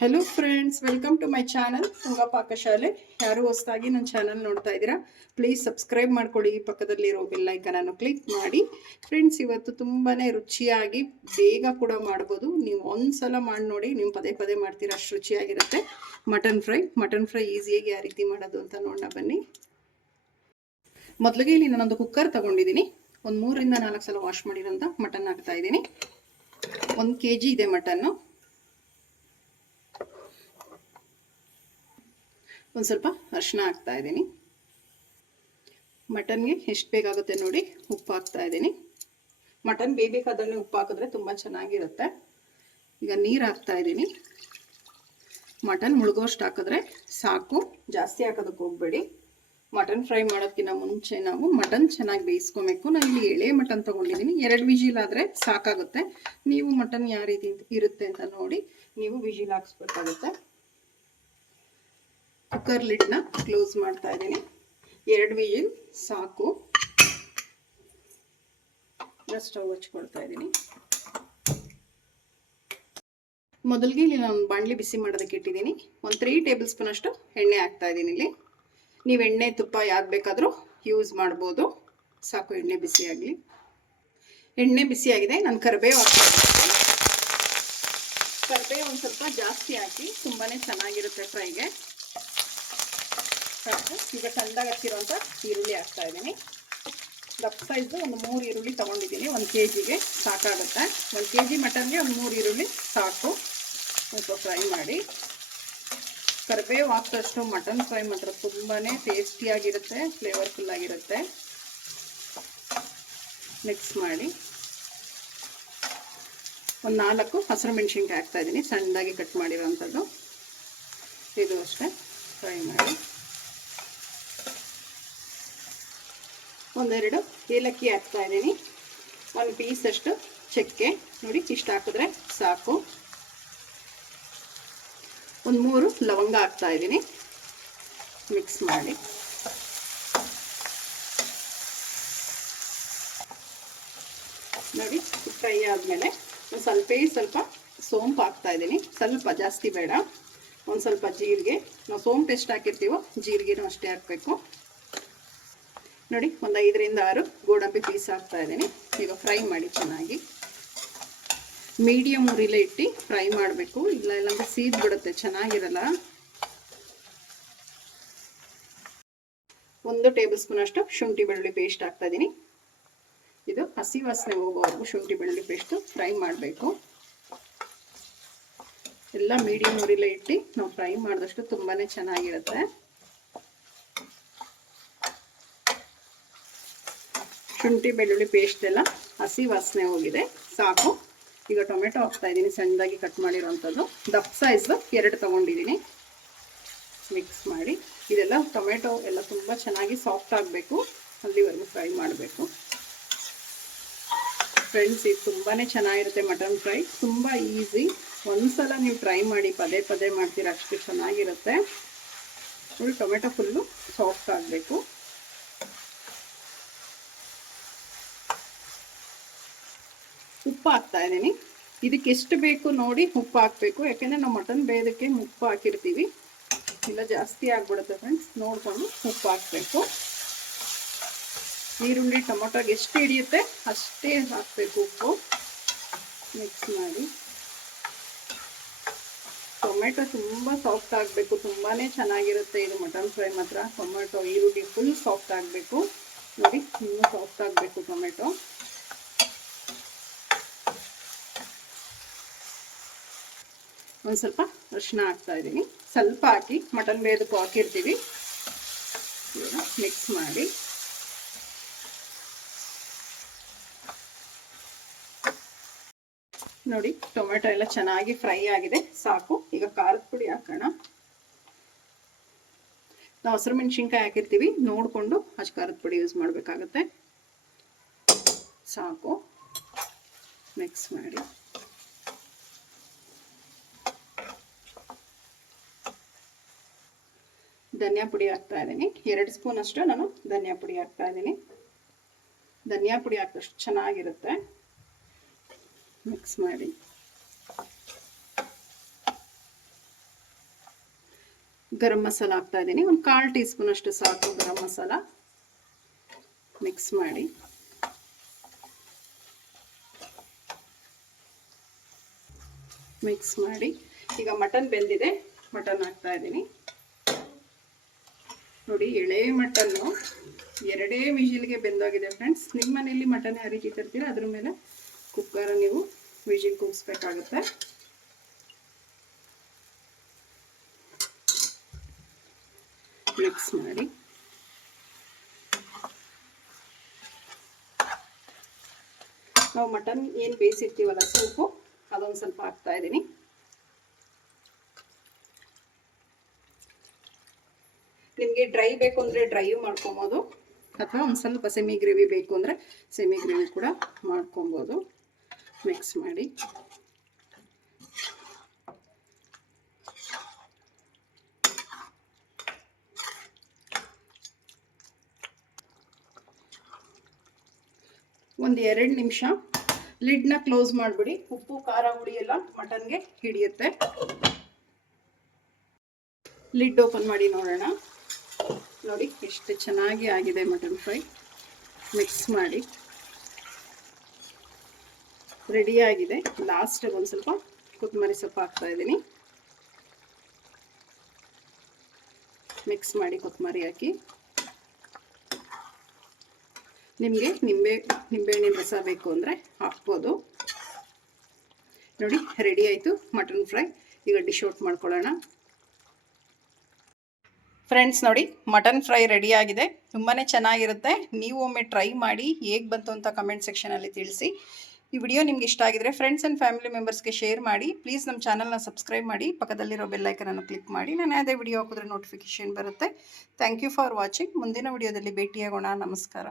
Hello friends, welcome to my channel Tunga Pakashale. ಯಾರು ಹೊಸದಾಗಿ ನನ್ನ ಚಾನಲ್ ನೋಡ್ತಾ ಇದ್ದೀರಾ, ಪ್ಲೀಸ್ ಸಬ್ಸ್ಕ್ರೈಬ್ ಮಾಡ್ಕೊಳ್ಳಿ. ಪಕ್ಕದಲ್ಲಿರೋ ಬೆಲ್ ಐಕನನ್ನು ಕ್ಲಿಕ್ ಮಾಡಿ. ಫ್ರೆಂಡ್ಸ್, ಇವತ್ತು ತುಂಬಾ ರುಚಿಯಾಗಿ ಬೇಗ ಕೂಡ ಮಾಡ್ಬೋದು. ನೀವು ಒಂದ್ಸಲ ಮಾಡಿ ನೋಡಿ, ನೀವು ಪದೇ ಪದೇ ಮಾಡ್ತೀರಾ, ಅಷ್ಟು ರುಚಿಯಾಗಿರುತ್ತೆ. ಮಟನ್ ಫ್ರೈ ಈಸಿಯಾಗಿ ಯಾವ ರೀತಿ ಮಾಡೋದು ಅಂತ ನೋಡೋಣ ಬನ್ನಿ. ಮೊದಲಿಗೆ ಇಲ್ಲಿ ನಾನೊಂದು ಕುಕ್ಕರ್ ತಗೊಂಡಿದ್ದೀನಿ. ಒಂದು 3 ರಿಂದ 4 ಸಲ ವಾಶ್ ಮಾಡಿರೋಂಥ ಮಟನ್ ಹಾಕ್ತಾ ಇದ್ದೀನಿ. 1 kg ಇದೆ ಮಟನ್ನು. ಒಂದು ಸ್ವಲ್ಪ ಅರಿಶಿನ ಹಾಕ್ತಾ ಇದ್ದೀನಿ. ಮಟನ್ಗೆ ಎಷ್ಟು ಬೇಕಾಗುತ್ತೆ ನೋಡಿ ಉಪ್ಪು ಹಾಕ್ತಾ ಇದ್ದೀನಿ. ಮಟನ್ ಬೇಯಬೇಕಾದ್ರೆ ಉಪ್ಪು ಹಾಕಿದ್ರೆ ತುಂಬ ಚೆನ್ನಾಗಿರುತ್ತೆ. ಈಗ ನೀರು ಹಾಕ್ತಾ ಇದ್ದೀನಿ. ಮಟನ್ ಮುಳುಗೋಷ್ಟು ಹಾಕಿದ್ರೆ ಸಾಕು, ಜಾಸ್ತಿ ಹಾಕೋದಕ್ಕೆ ಹೋಗಬೇಡಿ. ಮಟನ್ ಫ್ರೈ ಮಾಡೋದಕ್ಕಿಂತ ಮುಂಚೆ ನಾವು ಮಟನ್ ಚೆನ್ನಾಗಿ ಬೇಯಿಸ್ಕೊಬೇಕು. ನಾನು ಇಲ್ಲಿ ಎಳೆ ಮಟನ್ ತೊಗೊಂಡಿದ್ದೀನಿ. 2 ವಿಜಿಲ್ ಆದರೆ ಸಾಕಾಗುತ್ತೆ. ನೀವು ಮಟನ್ ಯಾವ ರೀತಿ ಇರುತ್ತೆ ಅಂತ ನೋಡಿ ನೀವು ವಿಜಿಲ್ ಹಾಕ್ಸ್ಬೇಕಾಗುತ್ತೆ. ಕುಕ್ಕರ್ ಲಿಡ್ನ ಕ್ಲೋಸ್ ಮಾಡ್ತಾ ಇದ್ದೀನಿ. 2 ವಿಜಿಲ್ ಸಾಕು. ಸ್ಟವ್ ಹಚ್ಕೊಳ್ತಾ ಇದ್ದೀನಿ. ಮೊದಲಿಗೆ ಇಲ್ಲಿ ನಾನು ಬಾಣಲಿ ಬಿಸಿ ಮಾಡೋದಕ್ಕೆ ಇಟ್ಟಿದ್ದೀನಿ. ಒಂದು 3 ಟೇಬಲ್ ಸ್ಪೂನ್ ಅಷ್ಟು ಎಣ್ಣೆ ಹಾಕ್ತಾ ಇದ್ದೀನಿ. ಇಲ್ಲಿ ನೀವು ಎಣ್ಣೆ ತುಪ್ಪ ಯಾವ್ದು ಬೇಕಾದರೂ ಯೂಸ್ ಮಾಡ್ಬೋದು. ಸಾಕು, ಎಣ್ಣೆ ಬಿಸಿ ಆಗಲಿ. ಎಣ್ಣೆ ಬಿಸಿಯಾಗಿದೆ. ನಾನು ಕರಿಬೇವು ಹಾಕ್ತಾ ಇದ್ದೀನಿ. ಕರಿಬೇವು ಒಂದು ಸ್ವಲ್ಪ ಜಾಸ್ತಿ ಹಾಕಿ, ತುಂಬಾ ಚೆನ್ನಾಗಿರುತ್ತೆ ಫ್ರೈಗೆ. ಈಗ ಸಣ್ಣದಾಗಿ ಹಚ್ಚಿರೋಂಥ ಈರುಳ್ಳಿ ಹಾಕ್ತಾ ಇದ್ದೀನಿ. ದಪ್ಪ ಸೈಜು ಒಂದು 3 ಈರುಳ್ಳಿ ತೊಗೊಂಡಿದ್ದೀನಿ. 1 kgಗೆ ಸಾಕಾಗುತ್ತೆ. 1 kg ಮಟನ್ಗೆ ಒಂದು 3 ಈರುಳ್ಳಿ ಸಾಕು. ಸ್ವಲ್ಪ ಫ್ರೈ ಮಾಡಿ. ಕರಿಬೇವು ಹಾಕಿದಷ್ಟು ಮಟನ್ ಫ್ರೈ ಮಾತ್ರ ತುಂಬಾ ಟೇಸ್ಟಿಯಾಗಿರುತ್ತೆ, ಫ್ಲೇವರ್ಫುಲ್ ಆಗಿರುತ್ತೆ. ಮಿಕ್ಸ್ ಮಾಡಿ. ಒಂದು 4 ಹಸಿರು ಮೆಣಸಿನ್ಕಾಯಿ ಹಾಕ್ತಾ ಇದ್ದೀನಿ, ಸಣ್ಣದಾಗಿ ಕಟ್ ಮಾಡಿರೋವಂಥದ್ದು. ಇದು ಅಷ್ಟೇ ಫ್ರೈ ಮಾಡಿ. 1 2 ಏಲಕ್ಕಿ ಹಾಕ್ತಾ ಇದ್ದೀನಿ. 1 ಪೀಸ್ ಅಷ್ಟು ಚಕ್ಕೆ ನೋಡಿ, ಇಷ್ಟು ಹಾಕಿದ್ರೆ ಸಾಕು. 1 3 ಲವಂಗ ಹಾಕ್ತಾ ಇದ್ದೀನಿ. ಮಿಕ್ಸ್ ಮಾಡಿ. ನೋಡಿ, ಫ್ರೈ ಆದಮೇಲೆ ಒಂದು ಸ್ವಲ್ಪ ಸೋಂಪು ಹಾಕ್ತಾ ಇದ್ದೀನಿ. ಸ್ವಲ್ಪ, ಜಾಸ್ತಿ ಬೇಡ. ಒಂದು ಸ್ವಲ್ಪ ಜೀರಿಗೆ. ನಾವು ಸೋಂಪು ಎಷ್ಟು ಹಾಕಿರ್ತೀವೋ ಜೀರಿಗೆನೂ ಅಷ್ಟೇ ಹಾಕಬೇಕು. ನೋಡಿ, ಒಂದು 5 ರಿಂದ 6 ಗೋಡಂಬಿ ಪೀಸ್ ಹಾಕ್ತಾ ಇದ್ದೀನಿ. ಈಗ ಫ್ರೈ ಮಾಡಿ ಚೆನ್ನಾಗಿ. ಮೀಡಿಯಮ್ ಉರಿಲೇ ಇಟ್ಟು ಫ್ರೈ ಮಾಡಬೇಕು, ಇಲ್ಲಾಂದ್ರೆ ಸೀದ್ ಬಿಡುತ್ತೆ, ಚೆನ್ನಾಗಿರಲ್ಲ. 1 ಟೇಬಲ್ ಸ್ಪೂನ್ ಅಷ್ಟು ಶುಂಠಿ ಬೆಳ್ಳುಳ್ಳಿ ಪೇಸ್ಟ್ ಹಾಕ್ತಾ ಇದ್ದೀನಿ. ಇದು ಹಸಿ ವಾಸನೆ ಹೋಗೋವರೆಗೂ ಶುಂಠಿ ಬೆಳ್ಳುಳ್ಳಿ ಪೇಸ್ಟ್ ಫ್ರೈ ಮಾಡಬೇಕು. ಎಲ್ಲ ಮೀಡಿಯಮ್ ಉರಿಲೇ ಇಟ್ಟು ನಾವು ಫ್ರೈ ಮಾಡಿದಷ್ಟು ತುಂಬಾ ಚೆನ್ನಾಗಿರುತ್ತೆ. ಶುಂಠಿ ಬೆಳ್ಳುಳ್ಳಿ ಪೇಸ್ಟ್ ಎಲ್ಲ ಹಸಿ ವಾಸನೆ ಹೋಗಿದೆ, ಸಾಕು. ಈಗ ಟೊಮೆಟೊ ಹಾಕ್ತಾ ಇದ್ದೀನಿ, ಸಣ್ಣದಾಗಿ ಕಟ್ ಮಾಡಿರೋವಂಥದ್ದು. ದಪ್ಪ ಸೈಜ್ 2 ತೊಗೊಂಡಿದ್ದೀನಿ. ಮಿಕ್ಸ್ ಮಾಡಿ. ಇದೆಲ್ಲ ಟೊಮೆಟೊ ಎಲ್ಲ ತುಂಬ ಚೆನ್ನಾಗಿ ಸಾಫ್ಟ್ ಆಗಬೇಕು, ಅಲ್ಲಿವರೆಗೂ ಫ್ರೈ ಮಾಡಬೇಕು. ಫ್ರೆಂಡ್ಸ್, ಇದು ತುಂಬಾ ಚೆನ್ನಾಗಿರುತ್ತೆ ಮಟನ್ ಫ್ರೈ. ತುಂಬ ಈಸಿ. ಒಂದ್ಸಲ ನೀವು ಟ್ರೈ ಮಾಡಿ, ಪದೇ ಪದೇ ಮಾಡ್ತೀರಾ, ಅಷ್ಟು ಚೆನ್ನಾಗಿರುತ್ತೆ. ನೋಡಿ, ಟೊಮೆಟೊ ಫುಲ್ಲು ಸಾಫ್ಟ್ ಆಗಬೇಕು. ಉಪ್ಪು ಹಾಕ್ತಾ ಇದ್ದೀನಿ. ಇದಕ್ಕೆ ಎಷ್ಟು ಬೇಕು ನೋಡಿ ಉಪ್ಪು ಹಾಕಬೇಕು, ಯಾಕೆಂದರೆ ನಾವು ಮಟನ್ ಬೇಯೋದಕ್ಕೆ ಉಪ್ಪು ಹಾಕಿರ್ತೀವಿ. ಇಲ್ಲ ಜಾಸ್ತಿ ಆಗಿಬಿಡುತ್ತೆ ಫ್ರೆಂಡ್ಸ್, ನೋಡಿಕೊಂಡು ಉಪ್ಪು ಹಾಕಬೇಕು. ಈರುಳ್ಳಿ ಟೊಮೊಟೊಗೆ ಎಷ್ಟು ಹಿಡಿಯುತ್ತೆ ಅಷ್ಟೇ ಹಾಕಬೇಕು ಉಪ್ಪು. ಮಿಕ್ಸ್ ಮಾಡಿ. ಟೊಮೆಟೊ ತುಂಬ ಸಾಫ್ಟ್ ಆಗಬೇಕು, ತುಂಬಾ ಚೆನ್ನಾಗಿರುತ್ತೆ ಇದು ಮಟನ್ ಫ್ರೈ ಮಾತ್ರ. ಟೊಮೆಟೊ ಈರುಳ್ಳಿ ಫುಲ್ ಸಾಫ್ಟ್ ಆಗಬೇಕು. ನೋಡಿ, ಇನ್ನೂ ಸಾಫ್ಟ್ ಆಗಬೇಕು ಟೊಮೆಟೊ. ಒಂದು ಸ್ವಲ್ಪ ಅರಿಶಿನ ಹಾಕ್ತಾ ಇದ್ದೀನಿ. ಸ್ವಲ್ಪ ಹಾಕಿ, ಮಟನ್ ಬೇಯೋದಕ್ಕೂ ಹಾಕಿರ್ತೀವಿ. ಮಿಕ್ಸ್ ಮಾಡಿ. ನೋಡಿ, ಟೊಮೆಟೊ ಎಲ್ಲ ಚೆನ್ನಾಗಿ ಫ್ರೈ ಆಗಿದೆ, ಸಾಕು. ಈಗ ಖಾರದ ಪುಡಿ ಹಾಕೋಣ. ನಾವು ಹಸಿರು ಮೆಣಸಿನ್ಕಾಯಿ ಹಾಕಿರ್ತೀವಿ, ನೋಡಿಕೊಂಡು ಅಷ್ಟು ಖಾರದ ಪುಡಿ ಯೂಸ್ ಮಾಡಬೇಕಾಗತ್ತೆ. ಸಾಕು. ಮಿಕ್ಸ್ ಮಾಡಿ. ಧನಿಯಾ ಪುಡಿ ಹಾಕ್ತಾ ಇದ್ದೀನಿ. 2 ಸ್ಪೂನ್ ಅಷ್ಟು ನಾನು ಧನಿಯಾ ಪುಡಿ ಹಾಕ್ತಾ ಇದ್ದೀನಿ. ಧನಿಯಾ ಪುಡಿ ಹಾಕಿದಷ್ಟು ಚೆನ್ನಾಗಿರುತ್ತೆ. ಮಿಕ್ಸ್ ಮಾಡಿ. ಗರಂ ಮಸಾಲ ಹಾಕ್ತಾ ಇದ್ದೀನಿ. ಒಂದು 1/4 ಟೀ ಸ್ಪೂನ್ ಅಷ್ಟು ಸಾಕು ಗರಂ ಮಸಾಲ. ಮಿಕ್ಸ್ ಮಾಡಿ ಈಗ ಮಟನ್ ಬೆಂದಿದೆ, ಮಟನ್ ಹಾಕ್ತಾ ಇದ್ದೀನಿ. ನೋಡಿ, ಎಳೆ ಮಟನ್ನು 2 ವಿಜಿಲ್ಗೆ ಬೆಂದೋಗಿದೆ ಫ್ರೆಂಡ್ಸ್. ನಿಮ್ಮ ಮನೆಯಲ್ಲಿ ಮಟನ್ ಯಾವ ರೀತಿ ತರ್ತೀರ ಅದ್ರ ಮೇಲೆ ಕುಕ್ಕರ್ ನೀವು ವಿಜಿಲ್ ಕೂಗಿಸ್ಬೇಕಾಗುತ್ತೆ. ಮಿಕ್ಸ್ ಮಾಡಿ ನಾವು ಮಟನ್ ಏನು ಬೇಯಿಸಿರ್ತೀವಲ್ಲ ಸೂಪು, ಅದೊಂದು ಸ್ವಲ್ಪ ಹಾಕ್ತಾ ಇದ್ದೀನಿ. ನಿಮಗೆ ಡ್ರೈ ಬೇಕು ಅಂದರೆ ಡ್ರೈಯು ಮಾಡ್ಕೊಬೋದು, ಅಥವಾ ಒಂದು ಸ್ವಲ್ಪ ಸೆಮಿ ಗ್ರೇವಿ ಬೇಕು ಅಂದರೆ ಸೆಮಿ ಗ್ರೇವಿ ಕೂಡ ಮಾಡ್ಕೊಬೋದು. ಮಿಕ್ಸ್ ಮಾಡಿ ಒಂದು 2 ನಿಮಿಷ ಲಿಡ್ನ ಕ್ಲೋಸ್ ಮಾಡಿಬಿಡಿ. ಉಪ್ಪು ಖಾರ ಹುಳಿ ಎಲ್ಲ ಮಟನ್ಗೆ ಹಿಡಿಯುತ್ತೆ. ಲಿಡ್ ಓಪನ್ ಮಾಡಿ ನೋಡೋಣ. ನೋಡಿ ಎಷ್ಟು ಚೆನ್ನಾಗಿ ಆಗಿದೆ ಮಟನ್ ಫ್ರೈ. ಮಿಕ್ಸ್ ಮಾಡಿ ರೆಡಿಯಾಗಿದೆ. ಲಾಸ್ಟಿಗೆ ಒಂದು ಸ್ವಲ್ಪ ಕೊತ್ತಂಬರಿ ಸೊಪ್ಪು ಹಾಕ್ತಾ ಇದ್ದೀನಿ. ಮಿಕ್ಸ್ ಮಾಡಿ ಕೊತ್ತಂಬರಿ ಹಾಕಿ. ನಿಮಗೆ ನಿಂಬೆಹಣ್ಣಿನ ರಸ ಬೇಕು ಅಂದರೆ ಹಾಕ್ಬೋದು. ನೋಡಿ, ರೆಡಿ ಆಯಿತು ಮಟನ್ ಫ್ರೈ. ಈಗ ಡಿಶ್ ಔಟ್ ಮಾಡ್ಕೊಳ್ಳೋಣ. ಫ್ರೆಂಡ್ಸ್ ನೋಡಿ, ಮಟನ್ ಫ್ರೈ ರೆಡಿಯಾಗಿದೆ. ತುಂಬಾ ಚೆನ್ನಾಗಿರುತ್ತೆ. ನೀವು ಒಮ್ಮೆ ಟ್ರೈ ಮಾಡಿ ಹೇಗೆ ಬಂತು ಅಂತ ಕಮೆಂಟ್ ಸೆಕ್ಷನಲ್ಲಿ ತಿಳಿಸಿ. ಈ ವಿಡಿಯೋ ನಿಮ್ಗೆ ಇಷ್ಟ ಆಗಿದ್ರೆ ಫ್ರೆಂಡ್ಸ್ ಆ್ಯಂಡ್ ಫ್ಯಾಮಿಲಿ ಮೆಂಬರ್ಸ್ಗೆ ಶೇರ್ ಮಾಡಿ. ಪ್ಲೀಸ್ ನಮ್ಮ ಚಾನಲ್ನ ಸಬ್ಸ್ಕ್ರೈಬ್ ಮಾಡಿ, ಪಕ್ಕದಲ್ಲಿರೋ ಬೆಲ್ಲೈಕನನ್ನು ಕ್ಲಿಕ್ ಮಾಡಿ. ನಾನು ಯಾವುದೇ ವಿಡಿಯೋ ಹಾಕಿದ್ರೆ ನೋಟಿಫಿಕೇಷನ್ ಬರುತ್ತೆ. Thank you for watching. ಮುಂದಿನ ವಿಡಿಯೋದಲ್ಲಿ ಭೇಟಿಯಾಗೋಣ. ನಮಸ್ಕಾರ.